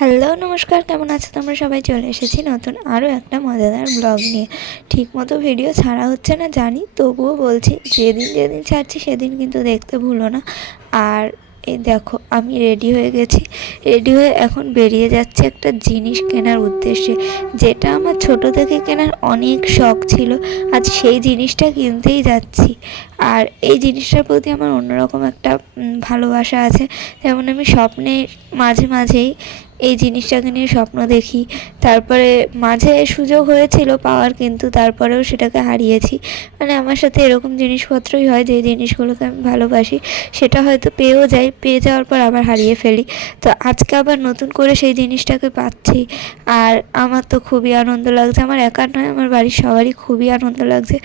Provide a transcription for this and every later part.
Hello, নমস্কার, কেমন আছো? তোমরা সবাই চলে এসেছি নতুন আরও একটা মজাদার ব্লগ নিয়ে। ঠিকমতো ভিডিও ছাড়া হচ্ছে না, জানি, তবুও বলছি, যেদিন যেদিন ছাড়ছি, সেদিন কিন্তু দেখতে ভুলো না। আর এই দেখো, আমি রেডি হয়ে গেছি। রেডি হয়ে এখন বেরিয়ে যাচ্ছে একটা জিনিস কেনার উদ্দেশ্যে, যেটা আমার ছোট থেকে কেনার অনেক শখ ছিল। আজ সেই জিনিসটা কিনতেই যাচ্ছি। আর এই জিনিসটার প্রতি আমার অন্যরকম একটা ভালোবাসা আছে। যেমন আমি স্বপ্নে মাঝে মাঝেই এই জিনিসটাকে নিয়ে স্বপ্ন দেখি। তারপরে মাঝে সুযোগ হয়েছিল পাওয়ার, কিন্তু তারপরেও সেটাকে হারিয়েছি। মানে আমার সাথে এরকম জিনিসপত্রই হয় যে জিনিসগুলোকে আমি ভালোবাসি, সেটা হয়তো পেয়েও যাই, পেয়ে যাওয়ার পর আবার হারিয়ে ফেলি। তো আজকে আবার নতুন করে সেই জিনিসটাকে পাচ্ছি। আর আমার তো খুবই আনন্দ লাগছে, আমার একার নয়, আমার বাড়ির সবারই খুবই আনন্দ লাগছে।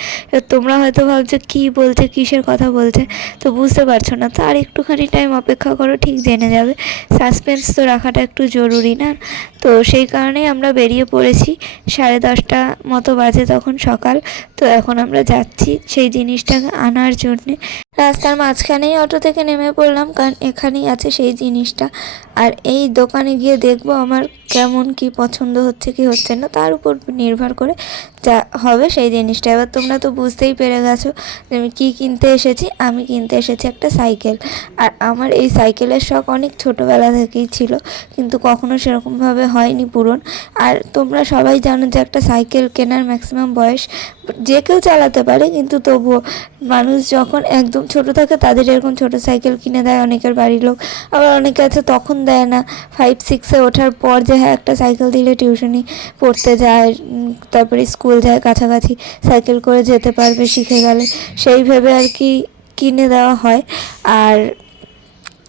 তোমরা হয়তো ভাবছ, কী বলছে, কিসের কথা বলছে? তো বুঝতে পারছ না। তো আর একটুখানি টাইম অপেক্ষা করো, ঠিক জেনে যাবে। সাসপেন্স তো রাখাটা একটু জরুরি না। তো সেই কারণেই আমরা বেরিয়ে পড়েছি। সাড়ে দশটা মতো বাজে তখন সকাল। তো এখন আমরা যাচ্ছি সেই জিনিসটাকে আনার জন্যে। রাস্তার মাঝখানেই অটো থেকে নেমে পড়লাম, কারণ এখানেই আছে সেই জিনিসটা। আর এই দোকানে গিয়ে দেখব আমার কেমন কি পছন্দ হচ্ছে কি হচ্ছে না, তার উপর নির্ভর করে যা হবে সেই জিনিসটা। এবার তোমরা তো বুঝতেই পেরে গেছো যে আমি কী কিনতে এসেছি। আমি কিনতে এসেছি একটা সাইকেল। আর আমার এই সাইকেলের শখ অনেক ছোটোবেলা থেকেই ছিল, কিন্তু কখনো সেরকমভাবে হয়নি পূরণ। আর তোমরা সবাই জানো যে একটা সাইকেল কেনার ম্যাক্সিমাম বয়স যে কেউ চালাতে পারে, কিন্তু তবুও মানুষ যখন একদম ছোট থাকে, তাদের এরকম ছোট সাইকেল কিনে দেয় অনেকের বাড়ির লোক। আবার অনেকে আছে, তখন দেয় না। ফাইভ সিক্সে ওঠার পর যে হ্যাঁ একটা সাইকেল দিলে টিউশনি পড়তে যায় তারপরে স্কুল যায়, কাছাকাছি সাইকেল করে যেতে পারবে শিখে গেলে। সেই ভেবে আর কি কিনে দেওয়া হয়। আর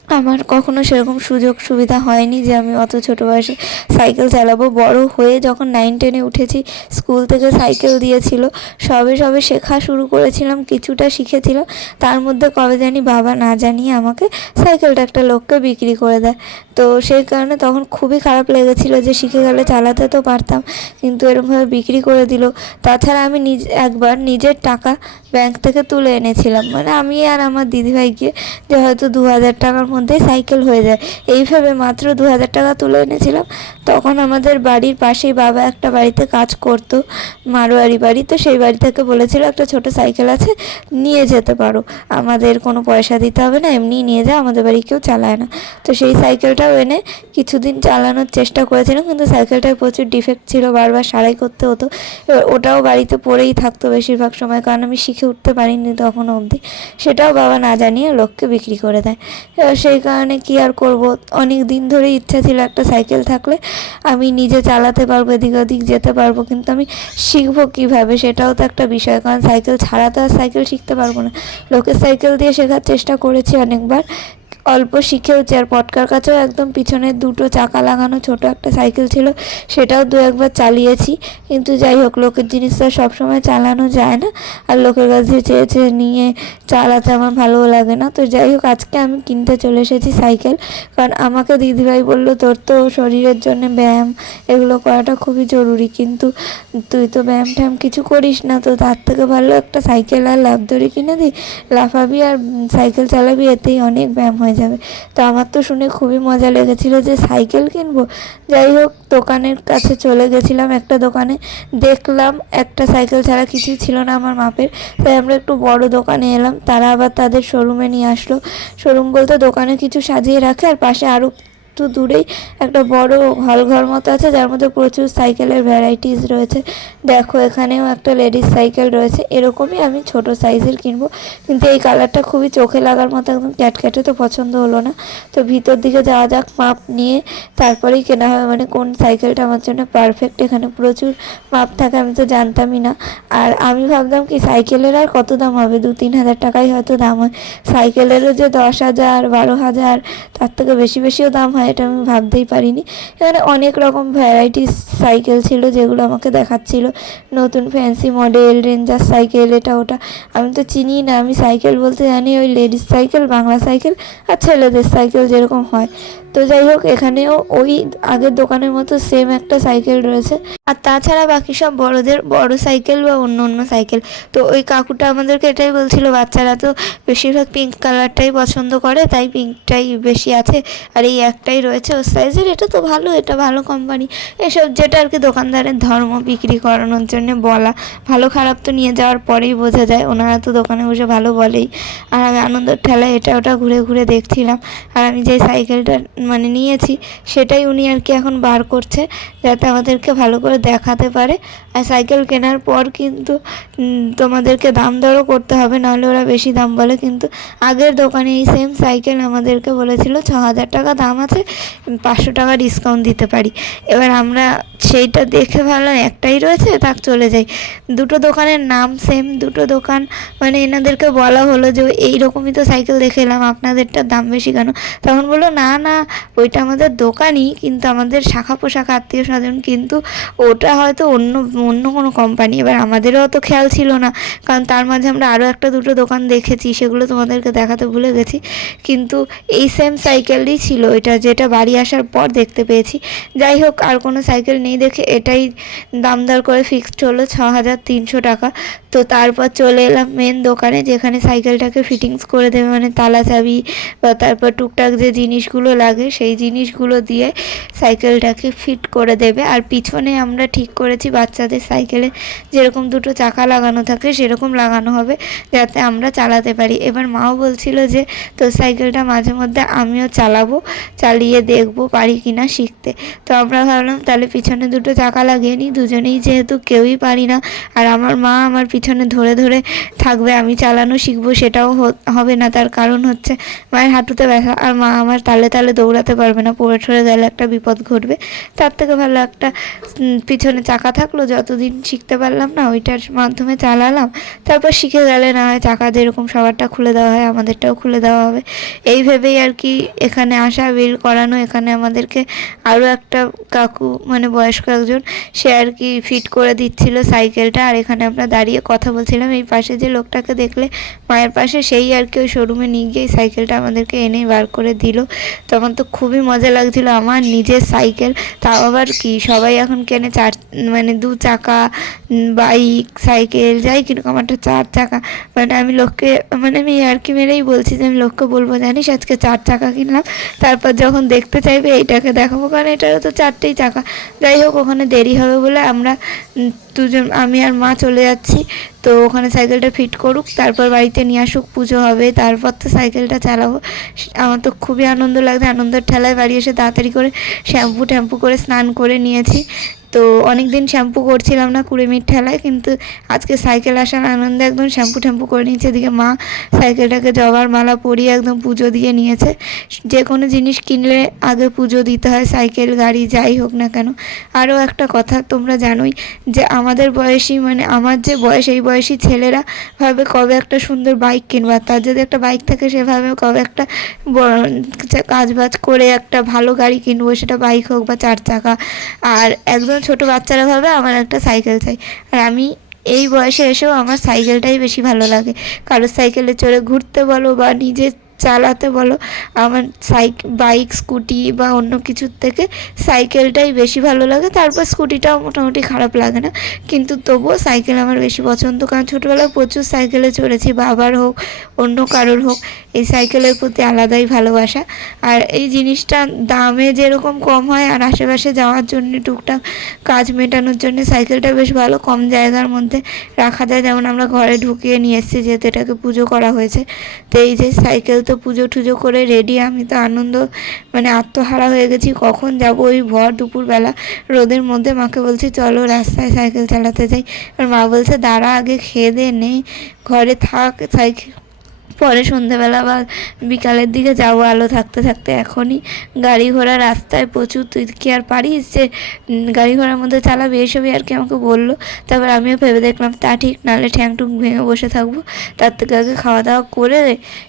আমার কখনো সেরকম সুযোগ সুবিধা হয়নি যে আমি অত ছোটো বয়সে সাইকেল চালাবো। বড় হয়ে যখন নাইন টেনে উঠেছি স্কুল থেকে সাইকেল দিয়েছিল। সবে সবে শেখা শুরু করেছিলাম, কিছুটা শিখেছিলাম তার মধ্যে কবে জানি বাবা না জানিয়ে আমাকে সাইকেলটা একটা লোককে বিক্রি করে দেয়। তো সেই কারণে তখন খুবই খারাপ লেগেছিল যে শিখে গেলে চালাতে তো পারতাম, কিন্তু এরকমভাবে বিক্রি করে দিল। তাছাড়া আমি নিজ, একবার নিজের টাকা ব্যাংক থেকে তুলে এনেছিলাম। মানে আমি আর আমার দিদিভাইকে যে হয়তো দু হাজার টাকার মধ্যেই সাইকেল হয়ে যায়। এইভাবে মাত্র দু হাজার টাকা তুলে এনেছিলাম। তখন আমাদের বাড়ির পাশেই বাবা একটা বাড়িতে কাজ করতো, মারোয়ারি বাড়ি। তো সেই বাড়ি থেকে বলেছিল, একটা ছোট সাইকেল আছে, নিয়ে যেতে পারো। আমাদের কোনো পয়সা দিতে হবে না, এমনিই নিয়ে যা আমাদের বাড়ি কেউ চালায় না। তো সেই সাইকেলটাও এনে কিছুদিন চালানোর চেষ্টা করেছিলাম, কিন্তু সাইকেলটায় প্রচুর ডিফেক্ট ছিল, বারবার সারাই করতে হতো। এবার ওটাও বাড়িতে পড়েই থাকতো বেশিরভাগ সময়, কারণ আমি শিখে উঠতে পারিনি তখনও অবধি। সেটাও বাবা না জানিয়ে লোককে বিক্রি করে দেয়। এবার সেই কারণে কি আর করব? অনেক দিন ধরে ইচ্ছা ছিল একটা সাইকেল থাকলে আমি নিজে চালাতে পারব, এদিক ওদিক যেতে পারব, কিন্তু আমি শিখব কীভাবে সেটাও তো একটা বিষয়। কারণ সাইকেল ছাড়া তো আর সাইকেল শিখতে পারব না। লোকের সাইকেল দিয়ে শেখার চেষ্টা করেছি অনেকবার। অল্প শিখেওছি আর পটকার কাছেও একদম পিছনে দুটো চাকা লাগানো ছোট একটা সাইকেল ছিল, সেটাও দু একবার চালিয়েছি। কিন্তু যাই হোক, লোকের জিনিস তো সবসময় চালানো যায় না। আর লোকের কাছে চেয়ে চেয়ে নিয়ে চালাতে আমার ভালোও লাগে না। তো যাই হোক, আজকে আমি কিনতে চলে এসেছি সাইকেল। কারণ আমাকে দিদিভাই বলল, তোর তো শরীরের জন্য ব্যায়াম এগুলো করাটা খুবই জরুরি। কিন্তু তুই তো ব্যায়াম ট্যায়াম কিছু করিস না, তো তার থেকে ভালো একটা সাইকেল আর লাভ দড়ি কিনে দিই লাফাবি আর সাইকেল চালাবি, এতেই অনেক ব্যায়াম হয়ে যাবে। তো আমার তো শুনে খুবই মজা লেগেছিলো যে সাইকেল কিনবো। যাই হোক, দোকানের কাছে চলে গেছিলাম একটা দোকানে। দেখলাম একটা সাইকেল ছাড়া কিছুই ছিল না আমার মাপের। তাই আমরা একটু বড় দোকানে এলাম। তারা আবার তাদের শোরুমে নিয়ে আসলো। শোরুম বলতে দোকানে কিছু সাজিয়ে রাখে আর পাশে আরও একটু দূরেই একটা বড় হল ঘর মতো আছে, যার মধ্যে প্রচুর সাইকেলের ভ্যারাইটিস রয়েছে। দেখো, এখানেও একটা লেডিস সাইকেল রয়েছে। এরকমই আমি ছোট সাইজের কিনবো। কিন্তু এই কালারটা খুবই চোখে লাগার মতো, একদম ক্যাটক্যাটে তো পছন্দ হলো না। তো ভিতর দিকে যাওয়া যাক, মাপ নিয়ে তারপরেই কেনা হবে। মানে কোন সাইকেলটা আমার জন্য পারফেক্ট এখানে প্রচুর মাপ থাকে, আমি তো জানতামই না। আর আমি ভাবতাম কি সাইকেলের আর কত দাম হবে? দু, তিন হাজার টাকাই হয়তো দাম হয়। সাইকেলেরও যে দশ হাজার, বারো হাজার, তার থেকে বেশি বেশিও দাম হয় এটা আমি ভাবতেই পারিনি। এখানে অনেক রকম ভ্যারাইটিস সাইকেল ছিল যেগুলো আমাকে দেখাচ্ছিল। নতুন ফ্যান্সি মডেল রেঞ্জার সাইকেল এটা, ওটা। আমি তো চিনি না, আমি সাইকেল বলতে জানি ওই লেডিস সাইকেল বাংলা সাইকেল আর ছেলেদের সাইকেল যেরকম হয়। তো যাই হোক, এখানেও ওই আগের দোকানের মতো সেম একটা সাইকেল রয়েছে। আর তাছাড়া বাকি সব বড়দের বড় সাইকেল বা অন্য অন্য সাইকেল তো ওই কাকুটা আমাদেরকে এটাই বলছিল, বাচ্চারা তো বেশিরভাগ পিঙ্ক কালারটাই পছন্দ করে, তাই পিঙ্কটাই বেশি আছে। আর এই একটাই রয়েছে ওর সাইজের এটা তো ভালো, এটা ভালো কোম্পানি এসব যেটা আর কি দোকানদারের ধর্ম বিক্রি করানোর জন্য বলা। ভালো খারাপ তো নিয়ে যাওয়ার পরেই বোঝা যায়, ওনারা তো দোকানে বসে ভালো বলেই। আর আমি আনন্দের ঠেলায় এটা ওটা ঘুরে ঘুরে দেখছিলাম। আর আমি যে সাইকেলটা মানে নিয়েছি, সেটাই উনি আর কি এখন বার করছে, যাতে আমাদেরকে ভালো করে দেখাতে পারে। আর সাইকেল কেনার পর কিন্তু তোমাদেরকে দাম দরও করতে হবে, নাহলে ওরা বেশি দাম বলে। কিন্তু আগের দোকানে এই সেম সাইকেল আমাদেরকে বলেছিল ছ হাজার টাকা দাম আছে, পাঁচশো টাকা ডিসকাউন্ট দিতে পারি। এবার আমরা সেইটা দেখে ভালো একটাই রয়েছে, তাক চলে যাই। দুটো দোকানের নাম সেম দুটো দোকান মানে এনাদেরকে বলা হলো যে এই রকমই তো সাইকেল দেখে এলাম, আপনাদেরটার দাম বেশি কেন? তখন বলল, না না ওইটা আমাদের দোকানই, কিন্তু আমাদের শাখা পোশাক আত্মীয় স্বজন কিন্তু ওটা হয়তো অন্য অন্য কোনো কোম্পানি এবার আমাদেরও অত খেয়াল ছিল না। কারণ তার মাঝে আমরা আরও একটা দুটো দোকান দেখেছি, সেগুলো তোমাদেরকে দেখাতে ভুলে গেছি। কিন্তু এই সেম সাইকেলই ছিল এটা, যেটা বাড়ি আসার পর দেখতে পেয়েছি। যাই হোক, আর কোনো সাইকেল নেই দেখে এটাই দাম দর করে ফিক্সড হলো ছ হাজার তিনশো টাকা। তো তারপর চলে এলাম মেন দোকানে যেখানে সাইকেলটাকে ফিটিংস করে দেবে মানে তালা চাবি বা তারপর টুকটাক যে জিনিসগুলো লাগে, সেই জিনিসগুলো দিয়ে সাইকেলটাকে ফিট করে দেবে। আর পিছনে আমরা ঠিক করেছি বাচ্চাদের সাইকেলে যেরকম দুটো চাকা লাগানো থাকে, সেরকম লাগানো হবে যাতে আমরা চালাতে পারি। এবার মাও বলছিল যে, তোর সাইকেলটা মাঝে মধ্যে আমিও চালাবো, চালিয়ে দেখব পারি কি না শিখতে। তো আমরা ভাবলাম, তাহলে পিছনে দুটো চাকা লাগিয়ে নিই দুজনেই যেহেতু কেউই পারি না, আর আমার মা, আমার পিছনে ধরে ধরে থাকবে, আমি চালানো শিখব, সেটাও হবে না। তার কারণ হচ্ছে মায়ের হাঁটুতে ব্যথা, আর মা আমার তালে তালে দৌড়াতে পারবে না। পড়ে ঠরে গেলে একটা বিপদ ঘটবে। তার থেকে ভালো একটা পিছনে চাকা থাকল, যতদিন শিখতে পারলাম না, ওইটার মাধ্যমে চালালাম। তারপর শিখে গেলে না হয় চাকা যেরকম সবারটা খুলে দেওয়া হয়, আমাদেরটাও খুলে দেওয়া হবে। এই ভেবেই আর কি এখানে আসা, বিল করানো। এখানে আমাদেরকে আরও একটা কাকু মানে বয়স্ক একজন, সে আর কি ফিট করে দিচ্ছিল সাইকেলটা। আর এখানে আমরা দাঁড়িয়ে কথা বলছিলাম, এই পাশে যে লোকটাকে দেখলে মায়ের পাশে সেই আর কি, ওই শোরুমে নিয়ে গিয়ে সাইকেলটা আমাদেরকে এনেই বার করে দিল। তখন তো খুবই মজা লাগছিল, আমার নিজের সাইকেল তাও আবার কি, সবাই এখন কেনে চার মানে দু চাকা বাইক সাইকেল যাই কীরকম একটা চার চাকা মানে আমি লোককে মানে আমি আর কি মেরেই বলছি যে আমি লোককে বলব, জানিস আজকে চার চাকা কিনলাম, তারপর যখন দেখতে চাইবে এইটাকে দেখাবো। কারণ এটারও তো চারটেই চাকা। যাই হোক, ওখানে দেরি হবে বলে আমরা দুজন, আমি আর মা চলে যাচ্ছি। তো ওখানে সাইকেলটা ফিট করুক, তারপর বাড়িতে নিয়ে আসুক, পুজো হবে, তারপর তো সাইকেলটা চালাবো। আমার তো খুবই আনন্দ লাগছে, আনন্দের ঠেলায় বাড়ি এসে তাড়াতাড়ি করে শ্যাম্পু ট্যাম্পু করে স্নান করে নিয়েছি। তো অনেক দিন শ্যাম্পু করছিলাম না কুড়ি মিনিট ঠেলায়, কিন্তু আজকে সাইকেল আসার আনন্দে একদম শ্যাম্পু ট্যাম্পু করে নিয়েছে। এদিকে মা সাইকেলটাকে জবার মালা পরিয়ে একদম পুজো দিয়ে নিয়েছে। যে কোনো জিনিস কিনলে আগে পুজো দিতে হয়, সাইকেল, গাড়ি, যাই হোক না কেন। আরও একটা কথা তোমরা জানোই যে আমাদের বয়সী মানে আমার যে বয়স, এই বয়সী ছেলেরা ভাবে কবে একটা সুন্দর বাইক কিনবো তার যদি একটা বাইক থাকে সেভাবে কবে একটা কাজ বাজ করে একটা ভালো গাড়ি কিনবো, সেটা বাইক হোক বা চার চাকা। আর একদম ছোট বাচ্চারা ভাবে আমার একটা সাইকেল চাই। আর আমি এই বয়সে এসেও আমার সাইকেলটাই বেশি ভালো লাগে। কারোর সাইকেলে চড়ে ঘুরতে বলো বা নিজে চালাতে বলো। আমার সাইক, বাইক, স্কুটি বা অন্য কিছুর থেকে সাইকেলটাই বেশি ভালো লাগে, তারপর স্কুটিটাও মোটামুটি খারাপ লাগে না। কিন্তু তবুও সাইকেল আমার বেশি পছন্দ, কারণ ছোটোবেলায় প্রচুর সাইকেলে চড়েছি, বাবার হোক, অন্য কারোর হোক, এই সাইকেলের প্রতি আলাদাই ভালোবাসা। আর এই জিনিসটা দামে যেরকম কম হয় আর আশেপাশে যাওয়ার জন্য টুকটাক কাজ মেটানোর জন্য সাইকেলটা বেশ ভালো কম জায়গার মধ্যে রাখা যায়। যেমন আমরা ঘরে ঢুকিয়ে নিয়ে এসেছি, যেহেতু এটাকে পুজো করা হয়েছে, তো এই যে সাইকেল তো পুজো টুজো করে রেডি আমি তো আনন্দ মানে আত্মহারা হয়ে গেছি। কখন যাব ওই ভর দুপুরবেলা? রোদের মধ্যে মাকে বলছি, চলো রাস্তায় সাইকেল চালাতে যাই। আর মা বলছে, দাঁড়া আগে, খেয়ে দে নেই ঘরে থাক, সাইকেল পরে সন্ধেবেলা বা বিকালের দিকে যাব আলো থাকতে থাকতে এখনই গাড়ি ঘোড়া রাস্তায় প্রচুর তুই কি আর পারিস যে গাড়ি ঘোড়ার মধ্যে চালাবি, এসবই আর কি আমাকে বলল। তারপর আমিও ভেবে দেখলাম, তা ঠিক, নাহলে ঠ্যাং টুং ভেঙে বসে থাকব। তার থেকে আগে খাওয়া দাওয়া করে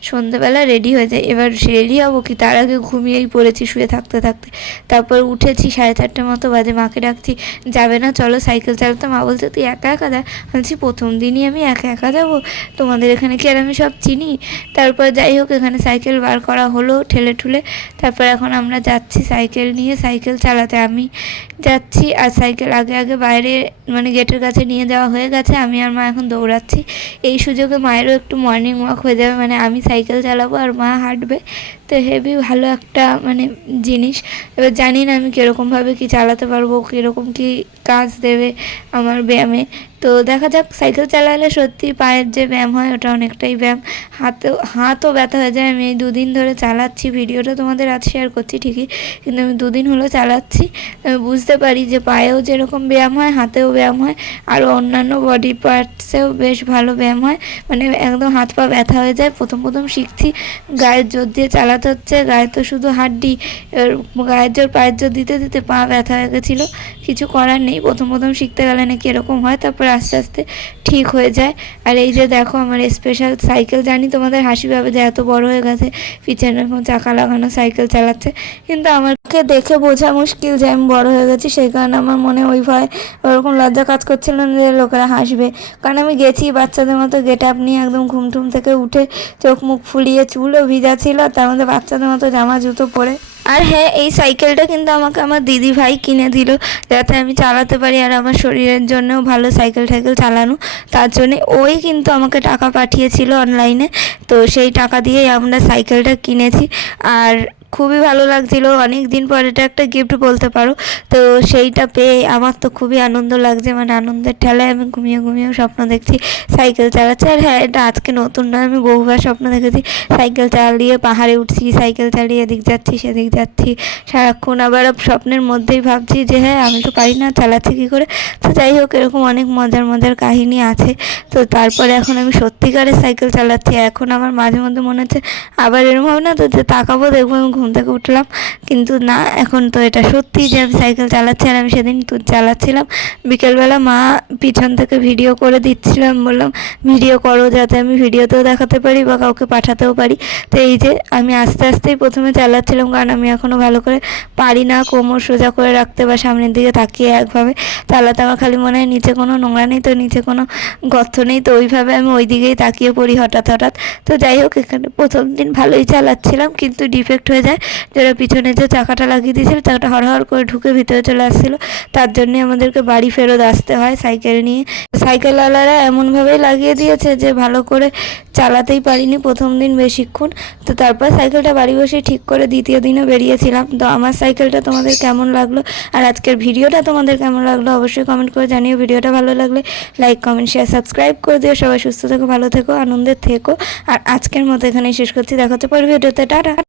সন্ধেবেলা রেডি হয়ে যায়। এবার রেডি হব কি, তার আগে ঘুমিয়েই পড়েছি শুয়ে থাকতে থাকতে। তারপর উঠেছি, সাড়ে চারটের মতো বাজে, মাকে ডাকছি, যাবে না, চলো সাইকেল চালাতে মা বলছে, তুই একা একা যা। বলছি, প্রথম দিনই আমি একা একা যাব। তোমাদের এখানে কি আর আমি সব চিনি? তারপর যাই হোক, এখানে সাইকেল বার করা হলো ঠেলে ঠুলে। তারপর এখন আমরা যাচ্ছি সাইকেল নিয়ে, সাইকেল চালাতে। আমি যাচ্ছি আর সাইকেল আগে আগে বাইরে মানে গেটের কাছে নিয়ে যাওয়া হয়ে গেছে। আমি আর মা এখন দৌড়াচ্ছি। এই সুযোগে মায়েরও একটু মর্নিং ওয়াক হয়ে যাবে। মানে আমি সাইকেল চালাবো আর মা হাঁটবে। তো হেভি ভালো একটা মানে জিনিস। এবার জানি না আমি কীরকমভাবে কি চালাতে পারব, কীরকম কি কাজ দেবে আমার ব্যায়ামে। তো দেখা যাক, সাইকেল চালালে সত্যি পায়ের যে ব্যায়াম হয় ওটা অনেকটাই ব্যায়াম। হাতেও, হাতও ব্যথা হয়ে যায়। আমি এই দুদিন ধরে চালাচ্ছি, ভিডিওটা তোমাদের আজ শেয়ার করছি ঠিকই, কিন্তু আমি দুদিন হলো চালাচ্ছি। আমি বুঝতে পারি যে পায়েও যেরকম ব্যায়াম হয়, হাতেও ব্যায়াম হয়, আর অন্যান্য বডি পার্টসেও বেশ ভালো ব্যায়াম হয়। মানে একদম হাত পা ব্যথা হয়ে যায়। প্রথম প্রথম শিখছি, গায়ের জোর দিয়ে চালাতে হচ্ছে। গায়ে তো শুধু হাড্ডি গায়ের জোর, পায়ের জোর দিতে দিতে পা ব্যথা হয়ে গেছিল। কিছু করার নেই। প্রথম প্রথম শিখতে গেলে নাকি এরকম হয়, তারপর আস্তে আস্তে ঠিক হয়ে যায়। আর এই যে দেখো আমার স্পেশাল সাইকেল জানি তোমাদের হাসি পাবে যে এত বড় হয়ে গেছে, পিছনে এরকম চাকা লাগানো সাইকেল চালাচ্ছে। কিন্তু আমাকে দেখে বোঝা মুশকিল যে আমি বড় হয়ে গেছি, সেই কারণে আমার মনে ওই ভয়, ওরকম লজ্জা কাজ করছিল না যে লোকেরা হাসবে। কারণ আমি গেছি বাচ্চাদের মতো গেট আপ নিয়ে একদম ঘুমটুম থেকে উঠে চোখ মুখ ফুলিয়ে চুলও ভিজা ছিল, তার মধ্যে বাচ্চাদের মতো জামা, জুতো পরে আর হ্যাঁ এই সাইকেলটা কিন্তু আমাকে আমার দিদি ভাই কিনে দিল, যাতে আমি চালাতে পারি আর আমার শরীরের জন্যও ভালো সাইকেল টাইকেল চালানো। তার জন্যে ওই কিন্তু আমাকে টাকা পাঠিয়েছিল অনলাইনে তো সেই টাকা দিয়েই আমরা সাইকেলটা কিনেছি। আর খুবই ভালো লাগছিল। অনেক দিন পর এটা একটা গিফট বলতে পারো। তো সেইটা পেয়ে আমার তো খুবই আনন্দ লাগছে। মানে আনন্দের ঠেলায় আমি ঘুমিয়ে ঘুমিয়েও স্বপ্ন দেখছি। সাইকেল চালাচ্ছি। আর হ্যাঁ এটা আজকে নতুন নয় আমি বহুবার স্বপ্ন দেখেছি। সাইকেল চালিয়ে পাহাড়ে উঠছি, সাইকেল চালিয়ে এদিক যাচ্ছি, সেদিক যাচ্ছি। সারাক্ষণ আবার স্বপ্নের মধ্যেই ভাবছি যে হ্যাঁ আমি তো পারি না, চালাচ্ছি কী করে? তো যাই হোক, এরকম অনেক মজার মজার কাহিনী আছে। তো তারপরে এখন আমি সত্যিকারের সাইকেল চালাচ্ছি। এখন আমার মাঝে মধ্যে মনে হচ্ছে আবার এরকম হবে না তো, যে তাকাবো, দেখব, আমি ঘুম থেকে উঠলাম। কিন্তু না, এখন তো এটা সত্যি যে আমি সাইকেল চালাচ্ছি আর আমি সেদিন তো চালাচ্ছিলাম। বিকেলবেলা মা পিছন থেকে ভিডিও করে দিচ্ছিলাম বললাম, ভিডিও করো যাতে আমি ভিডিওতেও দেখাতে পারি বা কাউকে পাঠাতেও পারি। তো এই যে আমি আস্তে আস্তেই প্রথমে চালাচ্ছিলাম, কারণ আমি এখনও ভালো করে পারি না, কোমর সোজা করে রাখতে বা সামনের দিকে তাকিয়ে একভাবে চালাতে আমার খালি মনে হয় নিচে কোনো নোংরা নেই তো, নিচে কোনো গর্ত নেই তো, ওইভাবে আমি ওই দিকেই তাকিয়ে পড়ি হঠাৎ হঠাৎ। তো যাই হোক, এখানে প্রথম দিন ভালোই চালাচ্ছিলাম, কিন্তু ডিফেক্ট হয়ে যায়। যারা পিছনে যে চাকাটা লাগিয়ে দিয়েছিল, চাকাটা হরহর করে ঢুকে ভিতরে চলে আসছিল। তার জন্যে আমাদেরকে বাড়ি ফেরত আসতে হয় সাইকেল নিয়ে। সাইকেলওয়ালারা এমনভাবেই লাগিয়ে দিয়েছে যে, ভালো করে চালাতেই পারিনি প্রথম দিন বেশিক্ষণ। তো তারপর সাইকেলটা বাড়ি বসে ঠিক করে দ্বিতীয় দিনও বেরিয়েছিলাম। তো আমার সাইকেলটা তোমাদের কেমন লাগল আর আজকের ভিডিওটা তোমাদের কেমন লাগল অবশ্যই কমেন্ট করে জানিও। ভিডিওটা ভালো লাগলে লাইক কমেন্ট শেয়ার সাবস্ক্রাইব করে দিও। সবাই সুস্থ থেকো, ভালো থেকো আনন্দের থেকো। আর আজকের মতো এখানেই শেষ করছি। দেখা হচ্ছে পরে ভিডিওতে। টাটা।